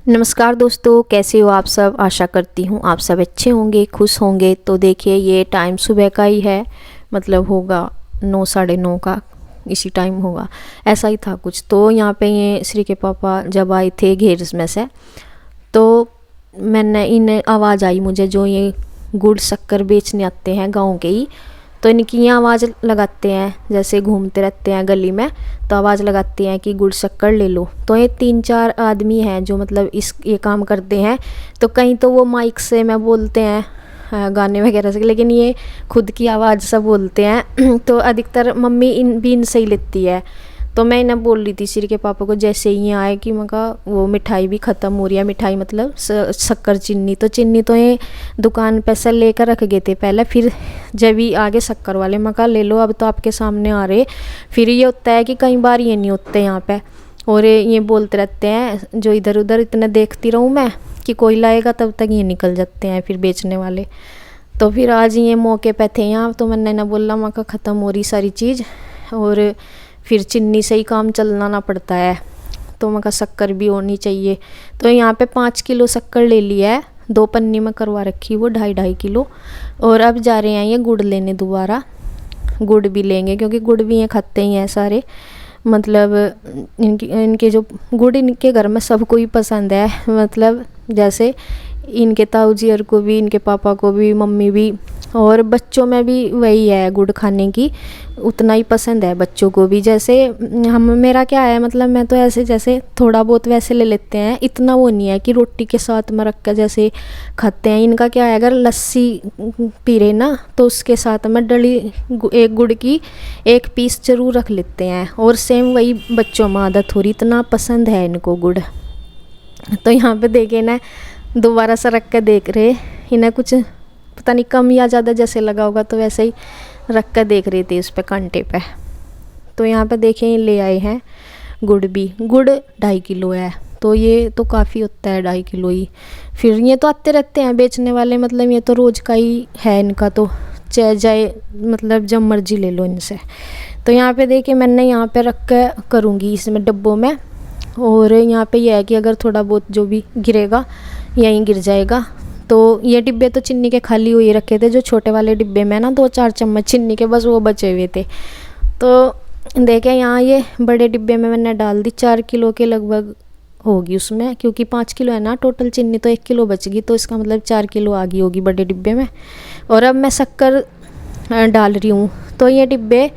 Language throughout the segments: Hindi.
नमस्कार दोस्तों, कैसे हो आप सब। आशा करती हूँ आप सब अच्छे होंगे, खुश होंगे। तो देखिए ये टाइम सुबह का ही है, मतलब होगा 9 साढ़े 9 का, इसी टाइम होगा, ऐसा ही था कुछ। तो यहाँ पे ये श्री के पापा जब आए थे घेर में से, तो मैंने इन्हें आवाज़ आई मुझे, जो ये गुड़ शक्कर बेचने आते हैं गाँव के ही, तो इनकी ये आवाज़ लगाते हैं, जैसे घूमते रहते हैं गली में, तो आवाज़ लगाते हैं कि गुड़ शक्कर ले लो। तो ये 3-4 आदमी हैं जो मतलब ये काम करते हैं। तो कहीं तो वो माइक से मैं बोलते हैं गाने वगैरह से, लेकिन ये खुद की आवाज़ से बोलते हैं। तो अधिकतर मम्मी इनसे ही लेती है। तो मैं इन्हें बोल रही थी श्री के पापा को, जैसे ही आए कि मैं कहा वो मिठाई भी ख़त्म हो रही है, मिठाई मतलब शक्कर चीनी। तो चीनी तो ये दुकान पे से लेकर रख गए थे पहले, फिर जब ही आगे शक्कर वाले मैं कहा ले लो, अब तो आपके सामने आ रहे। फिर ये होता है कि कई बार ये नहीं होते यहाँ पे, और ये बोलते रहते हैं जो इधर उधर इतना देखती रहूँ मैं कि कोई लाएगा, तब तक ये निकल जाते हैं फिर बेचने वाले। तो फिर आज ये मौके पे थे यहाँ, तो मैंने ना बोला, मैं कहा ख़त्म हो रही सारी चीज़, और फिर चीनी से ही काम चलना ना पड़ता है, तो मैं कहा शक्कर भी होनी चाहिए। तो यहाँ पे 5 किलो शक्कर ले लिया है, 2 पन्नी में करवा रखी वो 2.5 किलो। और अब जा रहे हैं ये गुड़ लेने दोबारा, गुड़ भी लेंगे क्योंकि गुड़ भी ये खाते ही हैं सारे, मतलब इनके जो गुड़ इनके घर में सबको ही पसंद है। मतलब जैसे इनके ताऊ जी और को भी, इनके पापा को भी, मम्मी भी, और बच्चों में भी वही है, गुड़ खाने की उतना ही पसंद है बच्चों को भी। जैसे मेरा क्या है, मतलब मैं तो ऐसे जैसे थोड़ा बहुत वैसे ले लेते हैं, इतना वो नहीं है कि रोटी के साथ में रख कर जैसे खाते हैं। इनका क्या है, अगर लस्सी पी रहे ना तो उसके साथ में डली एक गुड़ की 1 पीस ज़रूर रख लेते हैं, और सेम वही बच्चों में आदत हो रही, इतना पसंद है इनको गुड़। तो यहाँ पे देखे ना, दोबारा से रख कर देख रहे, इन्हें कुछ पता नहीं कम या ज़्यादा जैसे लगा होगा, तो वैसे ही रख कर देख रही थी उस पे कांटे पे। तो यहाँ पे देखें ले आए हैं गुड़ भी, गुड़ 2.5 किलो है, तो ये तो काफ़ी होता है 2.5 किलो ही। फिर ये तो आते रहते हैं बेचने वाले, मतलब ये तो रोज़ का ही है इनका, तो चाहे जाए मतलब जब मर्जी ले लो इनसे। तो यहाँ पे देखिए मैंने यहाँ पे रख कर करूँगी इसमें डब्बों में, और यहाँ पे यह है कि अगर थोड़ा बहुत जो भी गिरेगा यहीं गिर जाएगा। तो ये डिब्बे तो चीनी के खाली हुए रखे थे, जो छोटे वाले डिब्बे में ना 2-4 चम्मच चीनी के बस वो बचे हुए थे। तो देखें यहाँ ये बड़े डिब्बे में मैंने डाल दी, 4 किलो के लगभग होगी उसमें, क्योंकि 5 किलो है ना टोटल चीनी, तो 1 किलो बच गई, तो इसका मतलब 4 किलो आ गई होगी बड़े डिब्बे में। और अब मैं शक्कर डाल रही हूँ। तो ये डिब्बे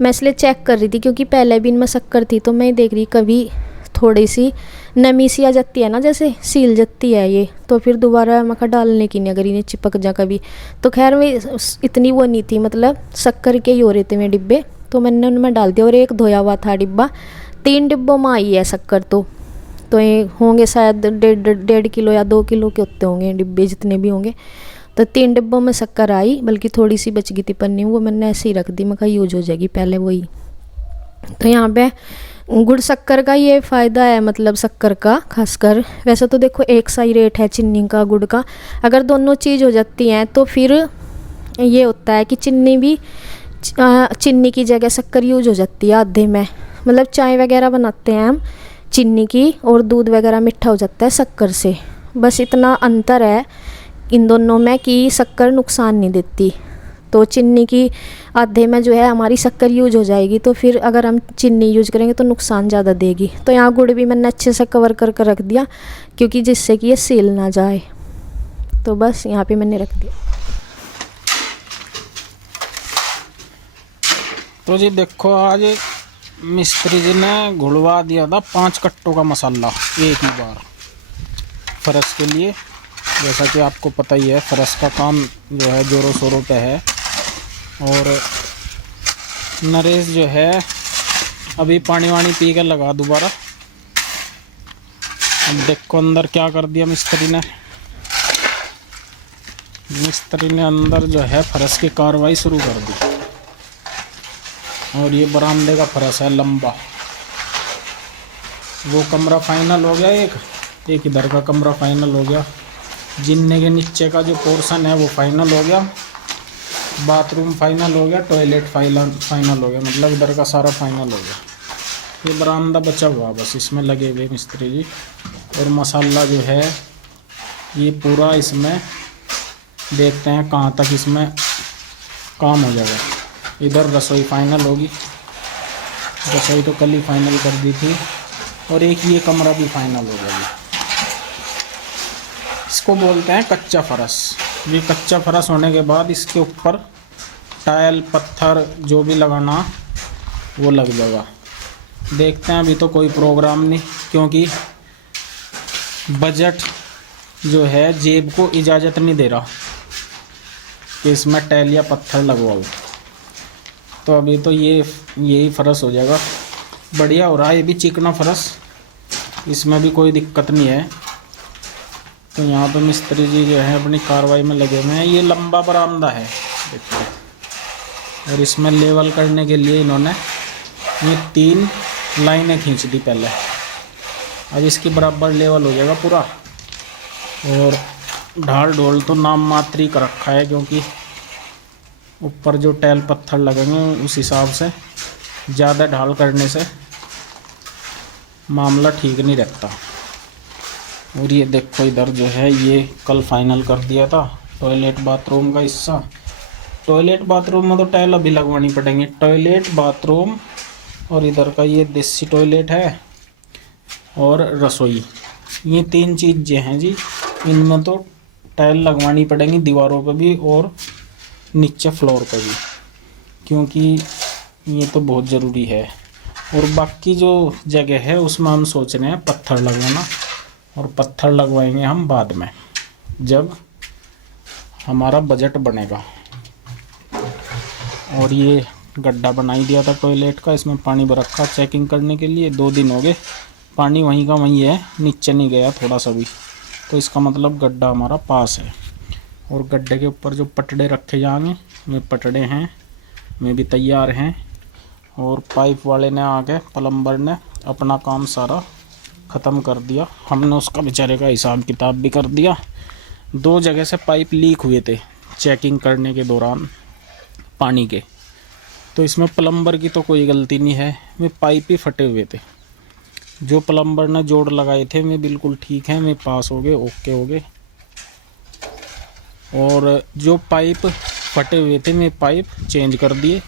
मैं इसलिए चेक कर रही थी क्योंकि पहले भी इनमें शक्कर थी, तो मैं देख रही कभी थोड़ी सी नमी सी आ जाती है ना, जैसे सील जाती है ये, तो फिर दोबारा मक्खा डालने की नहीं, अगर इन्हें चिपक जा कभी। तो खैर वे इतनी वो नहीं थी, मतलब शक्कर के ही हो रहे थे मेरे डिब्बे, तो मैंने उनमें डाल दिया। और एक धोया हुआ था डिब्बा, 3 डिब्बों में आई है शक्कर। तो ये होंगे शायद 1.5 किलो या 2 किलो के होते होंगे डिब्बे, जितने भी होंगे। तो 3 डिब्बों में शक्कर आई, बल्कि थोड़ी सी बच गई थी पन्नी, वो मैंने ऐसे ही रख दी, मक्खा यूज हो जाएगी पहले वही। तो यहाँ पे गुड़ शक्कर का ये फ़ायदा है, मतलब शक्कर का खासकर। वैसे तो देखो एक सा ही रेट है चीनी का गुड़ का, अगर दोनों चीज़ हो जाती हैं तो फिर ये होता है कि चीनी की जगह शक्कर यूज हो जाती है आधे में। मतलब चाय वगैरह बनाते हैं हम चीनी की, और दूध वगैरह मीठा हो जाता है शक्कर से। बस इतना अंतर है इन दोनों में कि शक्कर नुकसान नहीं देती। तो चीनी की आधे में जो है हमारी शक्कर यूज हो जाएगी, तो फिर अगर हम चीनी यूज करेंगे तो नुकसान ज़्यादा देगी। तो यहाँ गुड़ भी मैंने अच्छे से कवर कर कर रख दिया, क्योंकि जिससे कि ये सील ना जाए। तो बस यहाँ पे मैंने रख दिया। तो जी देखो, आज मिस्त्री जी ने घुलवा दिया था 5 कट्टों का मसाला एक ही बार फरस के लिए। जैसा कि आपको पता ही है, फरस का काम जो है जोरों शोरों पे है। और नरेश जो है अभी पानी वानी पी कर लगा दोबारा। अब देखो अंदर क्या कर दिया मिस्त्री ने। मिस्त्री ने अंदर जो है फरस की कार्रवाई शुरू कर दी। और ये बरामदे का फरस है लंबा, वो कमरा फाइनल हो गया, एक इधर का कमरा फाइनल हो गया, जिन्ने के नीचे का जो पोर्शन है वो फाइनल हो गया, बाथरूम फाइनल हो गया, टॉयलेट फाइनल हो गया, मतलब इधर का सारा फाइनल हो गया। ये बरामदा बचा हुआ बस, इसमें लगे हुए मिस्त्री जी। और मसाला जो है ये पूरा इसमें देखते हैं कहाँ तक इसमें काम हो जाएगा। इधर रसोई फाइनल होगी, रसोई तो कल ही फाइनल कर दी थी, और एक ये कमरा भी फाइनल हो जाएगी। इसको बोलते हैं कच्चा फरस। ये कच्चा फरस होने के बाद इसके ऊपर टाइल पत्थर जो भी लगाना वो लग जाएगा। देखते हैं, अभी तो कोई प्रोग्राम नहीं, क्योंकि बजट जो है जेब को इजाज़त नहीं दे रहा कि इसमें टाइल या पत्थर लगवाओ। तो अभी तो यही फरस हो जाएगा। बढ़िया हो रहा है ये भी चिकना फरस, इसमें भी कोई दिक्कत नहीं है। तो यहाँ पे मिस्त्री जी जो है अपनी कार्रवाई में लगे हुए हैं। ये लंबा बरामदा है देखिए, और इसमें लेवल करने के लिए इन्होंने ये 3 लाइनें खींच दी पहले। अब इसकी बराबर लेवल हो जाएगा पूरा। और ढाल ढोल तो नाम मात्र ही कर रखा है, क्योंकि ऊपर जो टाइल पत्थर लगेंगे उस हिसाब से ज़्यादा ढाल करने से मामला ठीक नहीं रहता। और ये देखो इधर जो है ये कल फाइनल कर दिया था टॉयलेट बाथरूम का हिस्सा। टॉयलेट बाथरूम में तो टाइल अभी लगवानी पड़ेंगी। टॉयलेट बाथरूम और इधर का ये देसी टॉयलेट है और रसोई, ये 3 चीज़ें हैं जी। इनमें तो टाइल लगवानी पड़ेंगी दीवारों पे भी और नीचे फ्लोर पे भी, क्योंकि ये तो बहुत ज़रूरी है। और बाकी जो जगह है उसमें हम सोच रहे हैं पत्थर लगवाना, और पत्थर लगवाएंगे हम बाद में जब हमारा बजट बनेगा। और ये गड्ढा बनाई दिया था टॉयलेट का, इसमें पानी भर रखा चेकिंग करने के लिए। 2 दिन हो गए, पानी वहीं का वहीं है, नीचे नहीं गया थोड़ा सा भी। तो इसका मतलब गड्ढा हमारा पास है। और गड्ढे के ऊपर जो पटड़े रखे जाएंगे वे पटड़े हैं, वे भी तैयार हैं। और पाइप वाले ने आके प्लम्बर ने अपना काम सारा ख़त्म कर दिया। हमने उसका बेचारे का हिसाब किताब भी कर दिया। 2 जगह से पाइप लीक हुए थे चेकिंग करने के दौरान पानी के। तो इसमें प्लम्बर की तो कोई गलती नहीं है, वे पाइप ही फटे हुए थे। जो प्लम्बर ने जोड़ लगाए थे वे बिल्कुल ठीक हैं, वे पास हो गए, ओके हो गए। और जो पाइप फटे हुए थे वे पाइप चेंज कर दिए।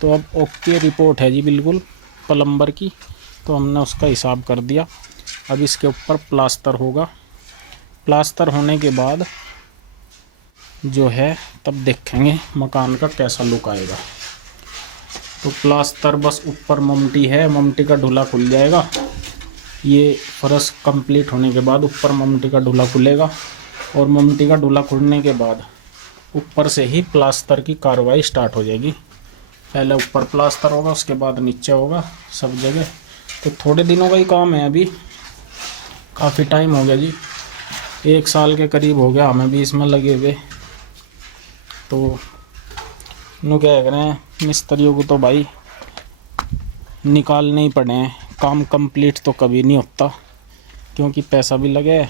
तो अब ओके रिपोर्ट है जी बिल्कुल प्लम्बर की। तो हमने उसका हिसाब कर दिया। अब इसके ऊपर प्लास्टर होगा। प्लास्टर होने के बाद जो है तब देखेंगे मकान का कैसा लुक आएगा। तो प्लास्टर बस ऊपर ममटी है, ममटी का ढुला खुल जाएगा। ये फर्श कंप्लीट होने के बाद ऊपर ममटी का ढुला खुलेगा, और ममटी का ढुला खुलने के बाद ऊपर से ही प्लास्टर की कार्रवाई स्टार्ट हो जाएगी। पहले ऊपर प्लास्टर होगा, उसके बाद नीचे होगा सब जगह। तो थोड़े दिनों का ही काम है, अभी काफ़ी टाइम हो गया जी, 1 साल के करीब हो गया हमें भी इसमें लगे हुए। तो नु क्या कह रहे हैं, मिस्त्रियों को तो भाई निकालने ही पड़े हैं। काम कंप्लीट तो कभी नहीं होता, क्योंकि पैसा भी लगे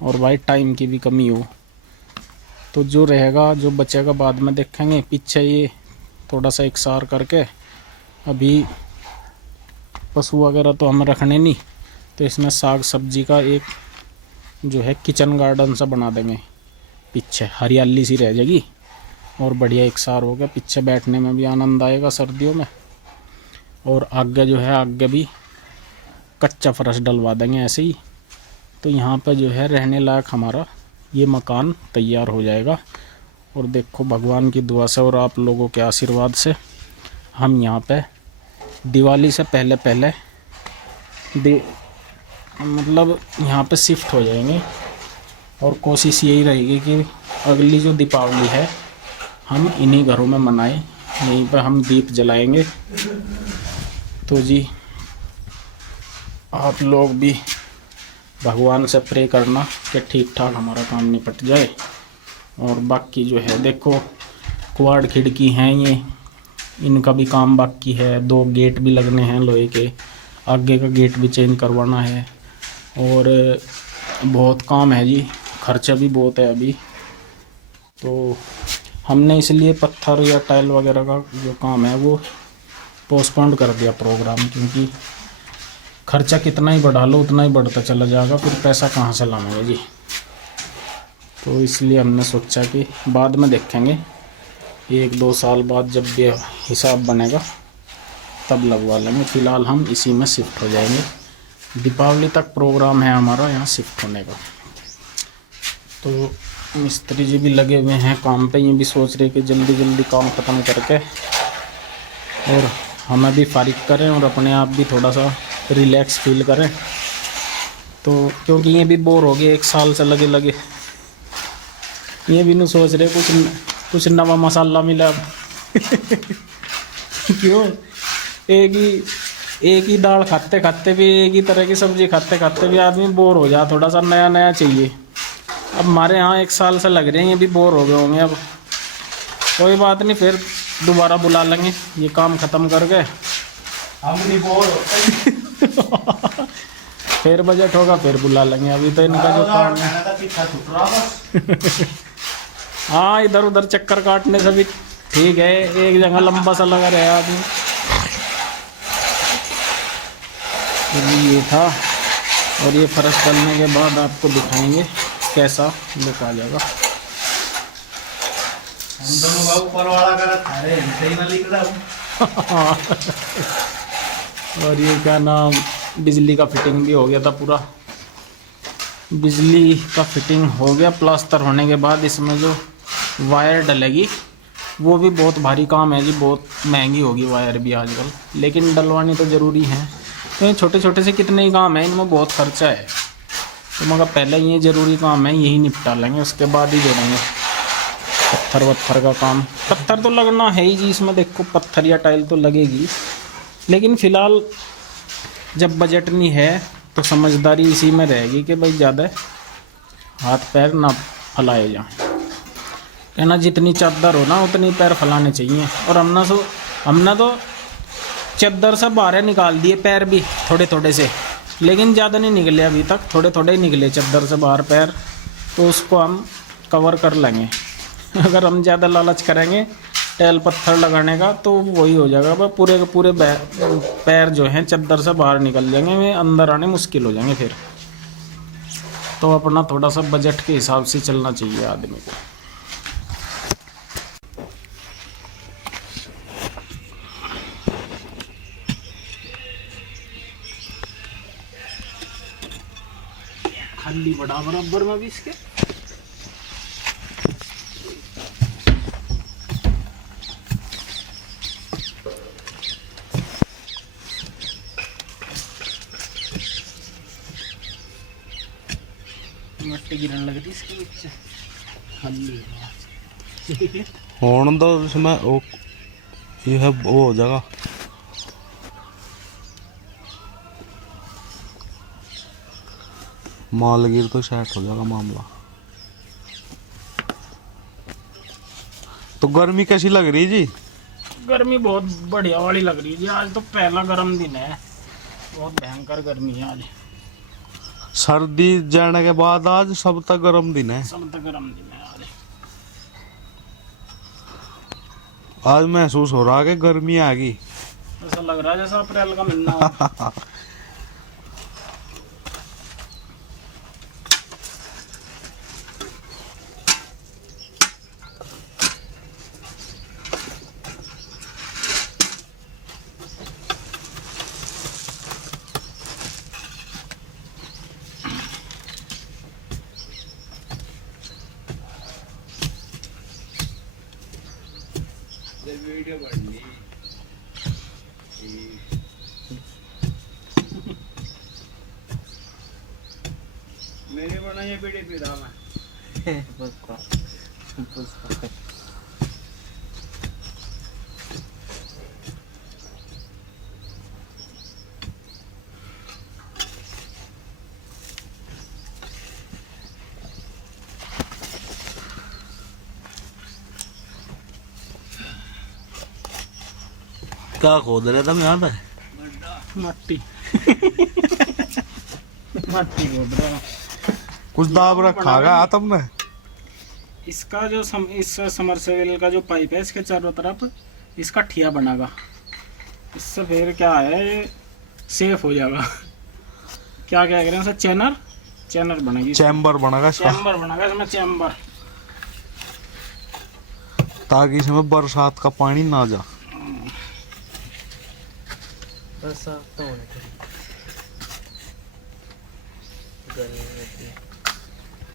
और भाई टाइम की भी कमी हो। तो जो रहेगा जो बचेगा बाद में देखेंगे। पीछे ये थोड़ा सा एकसार करके, अभी पशु वगैरह तो हम रखने नहीं, तो इसमें साग सब्जी का एक जो है किचन गार्डन सा बना देंगे। पीछे हरियाली सी रह जाएगी और बढ़िया एकसार हो गया। पीछे बैठने में भी आनंद आएगा सर्दियों में। और आगे जो है आगे भी कच्चा फर्श डलवा देंगे ऐसे ही। तो यहाँ पे जो है रहने लायक हमारा ये मकान तैयार हो जाएगा। और देखो भगवान की दुआ से और आप लोगों के आशीर्वाद से हम यहाँ पे दिवाली से पहले पहले मतलब यहाँ पे शिफ्ट हो जाएंगे। और कोशिश यही रहेगी कि अगली जो दीपावली है हम इन्हीं घरों में मनाएं, यहीं पर हम दीप जलाएंगे। तो जी आप लोग भी भगवान से प्रे करना कि ठीक ठाक हमारा काम निपट जाए। और बाकी जो है देखो क्वाड खिड़की हैं ये, इनका भी काम बाकी है। 2 गेट भी लगने हैं लोहे के, आगे का गेट भी चेंज करवाना है। और बहुत काम है जी, खर्चा भी बहुत है अभी। तो हमने इसलिए पत्थर या टाइल वगैरह का जो काम है वो पोस्टपोन कर दिया प्रोग्राम, क्योंकि खर्चा कितना ही बढ़ा लो उतना ही बढ़ता चला जाएगा, फिर पैसा कहाँ से लाएंगे जी। तो इसलिए हमने सोचा कि बाद में देखेंगे, 1-2 साल बाद जब भी हिसाब बनेगा तब लगवा लेंगे। फ़िलहाल हम इसी में शिफ्ट हो जाएंगे। दीपावली तक प्रोग्राम है हमारा यहाँ शिफ्ट होने का। तो मिस्त्री जी भी लगे हुए हैं काम पे, ये भी सोच रहे कि जल्दी जल्दी काम ख़त्म करके और हमें भी फारिग करें और अपने आप भी थोड़ा सा रिलैक्स फील करें। तो क्योंकि ये भी बोर हो गए 1 साल से लगे लगे, ये भी नहीं सोच रहे कुछ नवा मसाला मिला। क्यों एक ही दाल खाते खाते भी, एक ही तरह की सब्जी खाते खाते भी आदमी बोर हो जा, थोड़ा सा नया नया चाहिए। अब हमारे यहाँ 1 साल से लग रहे हैं, ये भी बोर हो गए होंगे। अब कोई बात नहीं, फिर दोबारा बुला लेंगे ये काम ख़त्म करके। हम नहीं बोर होते। फिर बजट होगा फिर बुला लेंगे। अभी तो इनका जो काम है हाँ, इधर उधर चक्कर काटने से भी ठीक है, एक जगह लंबा सा लगा रहे आदमी। ये था, और ये फर्श डालने के बाद आपको दिखाएंगे कैसा लुक आ जाएगा। हम दोनों बाबू परवाड़ा करा थारे सही ना लिख रहा हूँ। और ये क्या नाम, बिजली का फिटिंग भी हो गया था पूरा। बिजली का फिटिंग हो गया, प्लास्टर होने के बाद इसमें जो वायर डलेगी वो भी बहुत भारी काम है जी, बहुत महंगी होगी वायर भी आजकल, लेकिन डलवानी तो ज़रूरी है। तो ये छोटे छोटे से कितने ही काम है, इनमें बहुत खर्चा है। तो मगर पहले ये ज़रूरी काम है, यही निपटा लेंगे, उसके बाद ही जोड़ेंगे पत्थर वत्थर का काम। पत्थर तो लगना है ही जी इसमें, देखो पत्थर या टाइल तो लगेगी, लेकिन फ़िलहाल जब बजट नहीं है तो समझदारी इसी में रहेगी कि भाई ज़्यादा हाथ पैर ना फैलाए जाएँ। कहना जितनी चादर हो ना उतनी पैर फैलाने चाहिए। और हमने तो चादर से बाहर निकाल दिए पैर भी थोड़े थोड़े से, लेकिन ज़्यादा नहीं निकले अभी तक, थोड़े थोड़े ही निकले चादर से बाहर पैर, तो उसको हम कवर कर लेंगे। अगर हम ज़्यादा लालच करेंगे टैल पत्थर लगाने का तो वही हो जाएगा, वह पूरे के पूरे पैर जो हैं चादर से बाहर निकल जाएंगे, वे अंदर आने मुश्किल हो जाएंगे फिर। तो अपना थोड़ा सा बजट के हिसाब से चलना चाहिए आदमी को। खाली बड़ा बराबर में भी इसके मट्टी गिरने लग रही इसके नीचे खाली होने दो इसमें वो ये है वो हो जाएगा। मालगीर तो सेट हो जाएगा मामला। तो गर्मी कैसी लग रही जी? गर्मी बहुत बढ़िया वाली लग रही है जी। आज तो पहला गर्म दिन है, बहुत भयंकर गर्मी है आज। सर्दी जाने के बाद आज सब तक गर्म दिन है। सब तक गर्म दिन है आज। आज महसूस हो रहा है कि गर्मी आ गई। ऐसा लग रहा है जैसा अप्रैल का महीना हो। वीडियो बढ़नी मेरे बनाए वीडियो पे रहा मैं क्या खोद रहे थे यहाँ पे? मट्टी मट्टी खोद रहा। कुछ दाब रखा गया तुमने? इसका जो इस समरसेबल का जो पाइप है इसके चारों तरफ इसका ठिया बनागा, इससे फिर क्या है सेफ हो जाएगा। क्या क्या कह रहे हैं सर, चैनर चैनर बनेगी, चैम्बर बनेगा इसका, चैम्बर बनेगा इसमें, चैम्बर, ताकि इसमें बरसात का पानी ना जा। बरसात तो होने के लिए गर्मी होती है।